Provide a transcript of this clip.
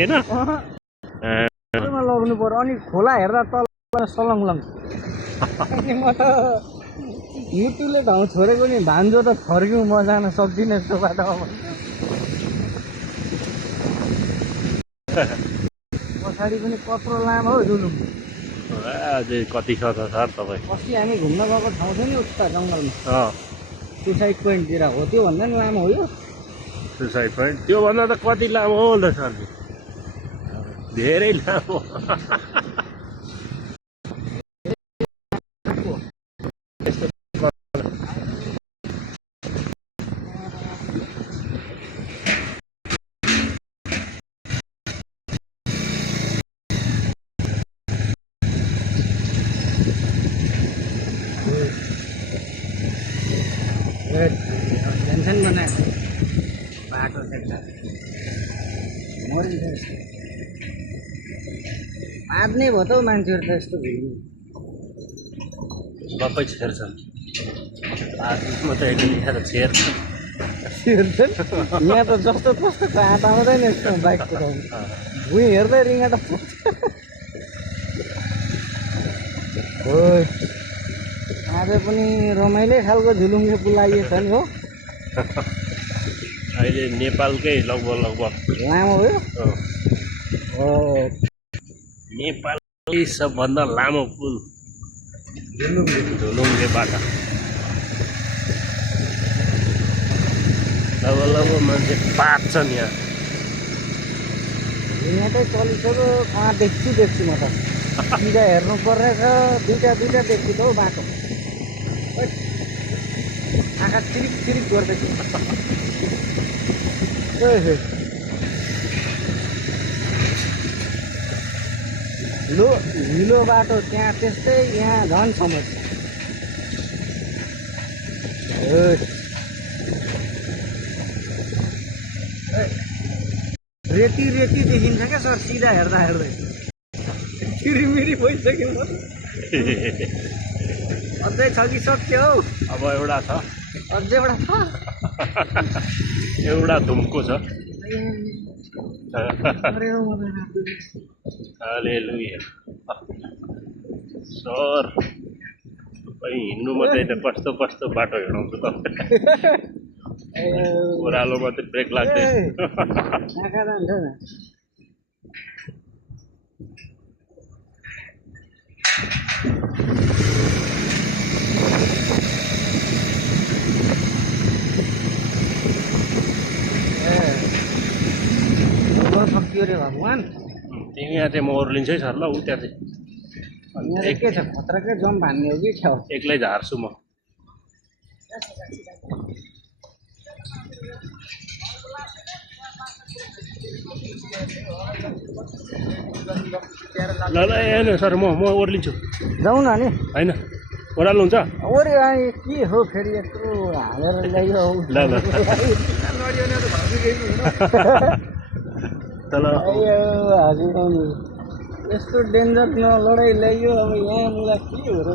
हैन लग्नु पर्यो अनि खोला हेर्दा तल सलङलङ अनि म त युट्युबले ठाउँ छोडेको नि भान्जो त फर्क्यौँ म जान सक्दिनँ यस्तो बाटोमा पछाडि पनि कत्रो लामो हो जुलुम अझै कति छ त सर तपाईँ अस्ति हामी घुम्न गएको ठाउँ थियो नि उता जङ्गलमा सुसाइड पोइन्टतिर हो त्यो भन्दा नि लामो हो यो सुसाइड पोइन्ट त्योभन्दा त कति लामो हो त सर धेरै लामो टेन्सन बनाएको बाटो देख्दा मरिन्छ आद्नै भयो त हौ मान्छेहरू त यस्तो भिड्नु सबै छेर्छन् मात्रै लेखेर छेर्छन् यहाँ त जस्तो कस्तो हात आउँदैन यस्तो बाइक कुदाउनु भुइँ हेर्दै रिङ्गाटा हो आज पनि रमाइलो खालको झुलुङ्गे पुलाइएछ नि हो अहिले नेपालकै लगभग लामो हो हो नेपालकै सबभन्दा लामो पुल झुलुङ्गेबाट लगभग मान्छे पाँच्छन् यहाँ यहाँकै चलिसक्यो कहाँ देख्छु म त सिधा हेर्नु पर्ने छ दुईटा देख्छु त हौ बाटो आँखा छिरिक गर्दैछु हिलो बाटो त्यहाँ त्यस्तै यहाँ झन् समस्या रेती देखिन्छ क्या सर सिधा हेर्दा चिरिमिरी भइसक्यो अझै छ कि सक्यो हौ अब एउटा छ अझै एउटा छ एउटा धुम्को छ हालेलुया सर तपाईँ हिँड्नु मात्रै त कस्तो बाटो हिँडाउँछु तपाईँ ओह्रालो मात्रै ब्रेक लाग्दैन सक्यो रे भगवान यहाँ चाहिँ म ओर्लिन्छै सर ल ऊ त्यहाँ चाहिँ के छ खतराकै जम भान्ने हो कि क्या हो एक्लै झार्छु म ल हेर्नु सर म ओर्लिन्छु जाउँ न नि होइन ओह्रालो हुन्छ ओरे के हो फेरि यत्रो हालेर ल्यायो ल तल हजुर यस्तो डेन्जर लडाइँ ल्याइयो अब यहाँ मलाई के हो र